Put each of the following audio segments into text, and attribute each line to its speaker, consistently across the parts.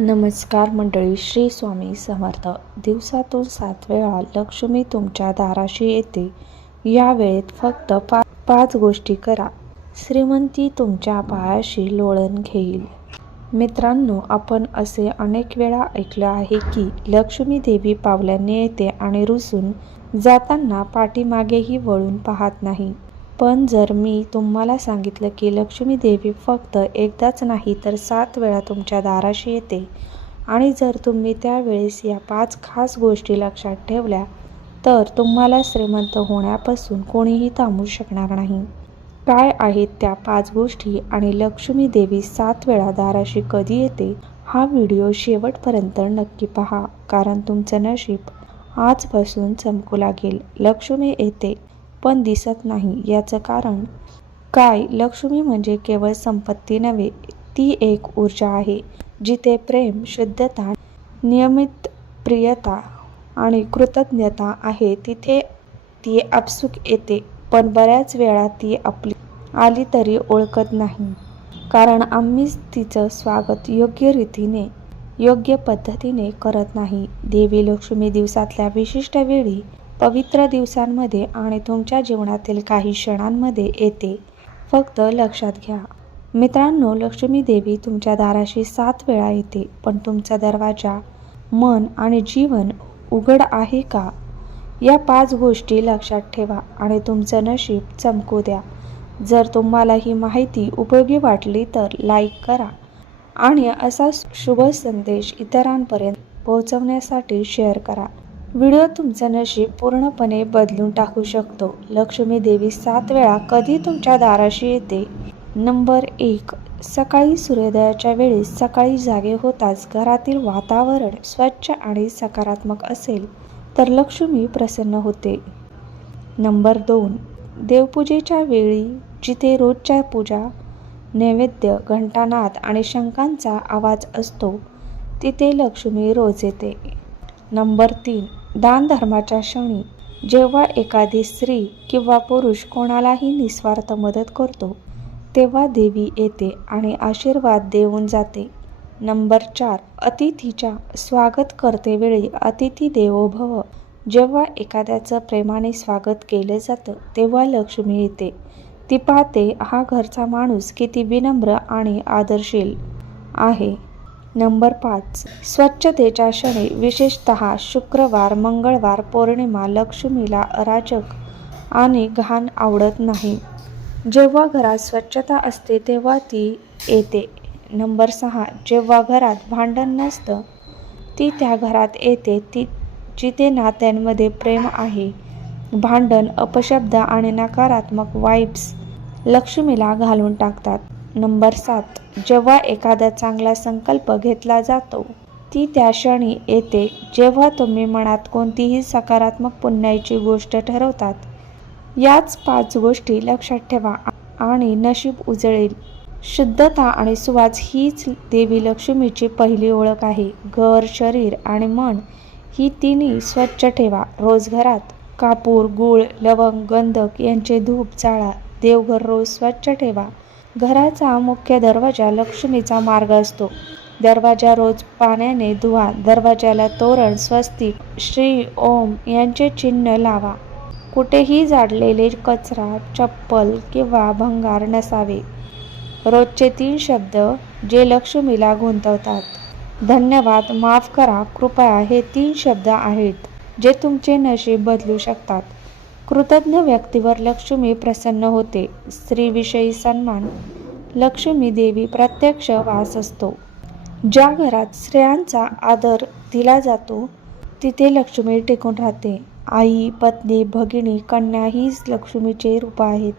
Speaker 1: नमस्कार मंडळी श्री स्वामी समर्थ. दिवसातून सात वेळा लक्ष्मी तुमच्या दाराशी येते. या वेळेत फक्त पा पाच गोष्टी करा. श्रीमंती तुमच्या पायाशी लोळण घेईल. मित्रांनो आपण असे अनेक वेळा ऐकलं आहे की लक्ष्मी देवी पावल्याने येते आणि रुसून जाताना पाठीमागेही वळून पाहत नाही. पण जर मी तुम्हाला सांगितलं की लक्ष्मी देवी फक्त एकदाच नाही तर सात वेळा तुमच्या दाराशी येते. आणि जर तुम्ही त्यावेळेस या पाच खास गोष्टी लक्षात ठेवल्या तर तुम्हाला श्रीमंत होण्यापासून कोणीही थांबू शकणार नाही. काय आहेत त्या पाच गोष्टी आणि लक्ष्मी देवी सात वेळा दाराशी कधी येते हा व्हिडिओ शेवटपर्यंत नक्की पहा कारण तुमचं नशीब आजपासून चमकू लागेल. लक्ष्मी येते. पण दिसत नाही. याचं कारण काय? लक्ष्मी म्हणजे केवळ संपत्ती नव्हे ती एक ऊर्जा आहे जिथे प्रेम शुद्धता नियमित प्रियता आणि कृतज्ञता आहे. तिथे ती आपसुक येते पण बऱ्याच वेळा ती आपली आली तरी ओळखत नाही. कारण आम्हीच तिचं स्वागत योग्य रीतीने योग्य पद्धतीने करत नाही. देवी लक्ष्मी दिवसातल्या विशिष्ट वेळी पवित्र दिवसांमध्ये आणि तुमच्या जीवनातील काही क्षणांमध्ये येते. फक्त लक्षात घ्या. मित्रांनो लक्ष्मी देवी तुमच्या दाराशी सात वेळा येते. पण तुमचा दरवाजा मन आणि जीवन उघड आहे का? या पाच गोष्टी लक्षात ठेवा आणि तुमचं नशीब चमकू द्या. जर तुम्हाला ही माहिती उपयोगी वाटली तर लाईक करा आणि असा शुभ संदेश इतरांपर्यंत पोहोचवण्यासाठी शेअर करा. व्हिडिओ तुमचं नशीब पूर्णपणे बदलून टाकू शकतो. लक्ष्मी देवी सात वेळा कधी तुमच्या दाराशी येते? नंबर एक. सकाळी सूर्योदयाच्या वेळी सकाळी जागे होताच घरातील वातावरण स्वच्छ आणि सकारात्मक असेल तर लक्ष्मी प्रसन्न होते. नंबर दोन. देवपूजेच्या वेळी जिथे रोजच्या पूजा नैवेद्य घंटानाद आणि शंखांचा आवाज असतो तिथे लक्ष्मी रोज येते. नंबर तीन. दानधर्माच्या क्षणी जेव्हा एखादी स्त्री किंवा पुरुष कोणालाही निस्वार्थ मदत करतो तेव्हा देवी येते आणि आशीर्वाद देऊन जाते. नंबर चार. अतिथीच्या स्वागत करतेवेळी अतिथी देवो भव जेव्हा एखाद्याचं प्रेमाने स्वागत केलं जातं तेव्हा लक्ष्मी येते. ती पाहते हा घरचा माणूस किती विनम्र आणि आदर्शील आहे. नंबर पाच. स्वच्छतेच्या क्षणी विशेषत शुक्रवार मंगळवार पौर्णिमा लक्ष्मीला अराजक आणि घाण आवडत नाही. जेव्हा घरात स्वच्छता असते तेव्हा ती येते. नंबर सहा. जेव्हा घरात भांडण नसतं ती त्या घरात येते ती जिथे नात्यांमध्ये प्रेम आहे. भांडण अपशब्द आणि नकारात्मक वाईब्स लक्ष्मीला घालून टाकतात. नंबर सात. जेव्हा एखादा चांगला संकल्प घेतला जातो ती त्या क्षणी येते. जेव्हा तुम्ही मनात कोणतीही सकारात्मक पुण्याची गोष्ट ठरवतात याच पाच गोष्टी लक्षात ठेवा आणि नशीब उजळेल. शुद्धता आणि सुवास हीच देवी लक्ष्मीची पहिली ओळख आहे. घर शरीर आणि मन ही तिन्ही स्वच्छ ठेवा. रोज घरात कापूर गूळ लवंग गंधक यांचे धूप जाळा. देवघर रोज स्वच्छ ठेवा. घराचा मुख्य दरवाजा लक्ष्मीचा मार्ग असतो. दरवाजा रोज पाण्याने धुवा दरवाजाला तोरण स्वस्तिक श्री ओम यांचे चिन्ह लावा. कुठेही जाडलेले कचरा चप्पल किंवा भंगार नसावे. रोजचे तीन शब्द जे लक्ष्मीला गुंतवतात. धन्यवाद माफ करा कृपया हे तीन शब्द आहेत जे तुमचे नशीब बदलू शकतात. कृतज्ञ व्यक्तीवर लक्ष्मी प्रसन्न होते. स्त्रीविषयी सन्मान लक्ष्मी देवी प्रत्यक्ष वास असतो. ज्या घरात स्त्रियांचा आदर दिला जातो तिथे लक्ष्मी टिकून राहते. आई पत्नी भगिनी कन्या हीच लक्ष्मीचे रूप आहेत.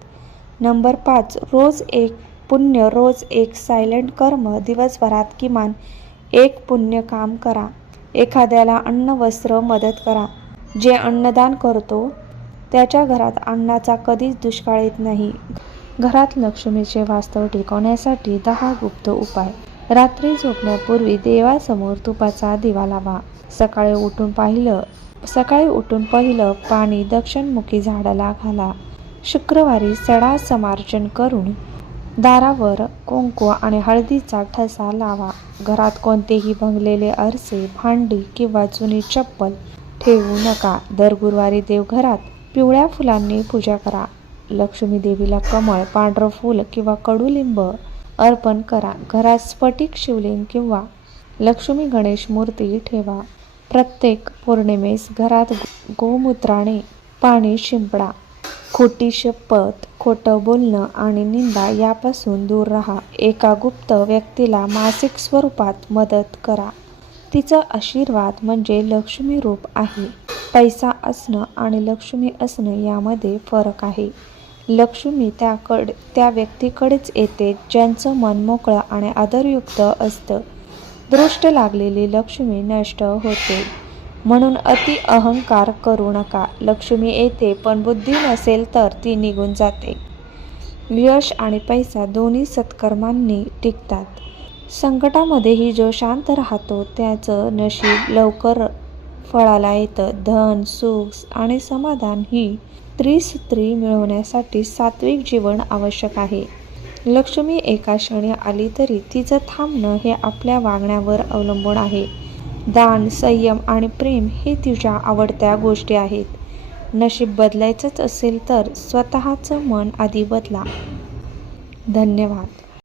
Speaker 1: नंबर पाच रोज एक पुण्य रोज एक सायलेंट कर्म दिवसभरात किमान एक पुण्य काम करा. एखाद्याला अन्न वस्त्र मदत करा. जे अन्नदान करतो त्याच्या घरात अन्नाचा कधीच दुष्काळ येत नाही. घरात लक्ष्मीचे वास्तव टिकवण्यासाठी दहा गुप्त उपाय. रात्री झोपण्यापूर्वी देवासमोर तुपाचा दिवा लावा. सकाळी उठून पाहिलं सकाळी उठून पहिलं पाणी दक्षिणमुखी झाडाला घाला. शुक्रवारी सडा समार्जन करून दारावर कुंकू आणि हळदीचा ठसा लावा. घरात कोणतेही भंगलेले आरसे भांडी किंवा जुनी चप्पल ठेवू नका. दर गुरुवारी देवघरात पिवळ्या फुलांनी पूजा करा. लक्ष्मी देवीला कमळ पांढरं फूल किंवा कडुलिंब अर्पण करा. घरात स्फटिक शिवलिंग किंवा लक्ष्मी गणेश मूर्ती ठेवा. प्रत्येक पौर्णिमेस घरात गोमूत्राने पाणी शिंपडा. खोटी शपथ खोटं बोलणं आणि निंदा यापासून दूर राहा. एका गुप्त व्यक्तीला मासिक स्वरूपात मदत करा. तिचा आशीर्वाद म्हणजे लक्ष्मी रूप आहे. पैसा असणं आणि लक्ष्मी असणं यामध्ये फरक आहे. लक्ष्मी त्याकड त्या व्यक्तीकडेच येते ज्यांचं मन मोकळं आणि आदरयुक्त असतं. दृष्ट लागलेली लक्ष्मी नष्ट होते. म्हणून अति अहंकार करू नका. लक्ष्मी येते पण बुद्धी नसेल तर ती निघून जाते. यश आणि पैसा दोन्ही सत्कर्मांनी टिकतात. संकटामध्येही जो शांत राहतो त्याचं नशीब लवकर फळाला येतं. धन सुख आणि समाधान ही त्रिसूत्री मिळवण्यासाठी सात्विक जीवन आवश्यक आहे. लक्ष्मी एका क्षणी आली तरी तिचं थांबणं हे आपल्या वागण्यावर अवलंबून आहे. दान संयम आणि प्रेम हे तिच्या आवडत्या गोष्टी आहेत. नशीब बदलायचंच असेल तर स्वतःचं मन आधी बदला. धन्यवाद.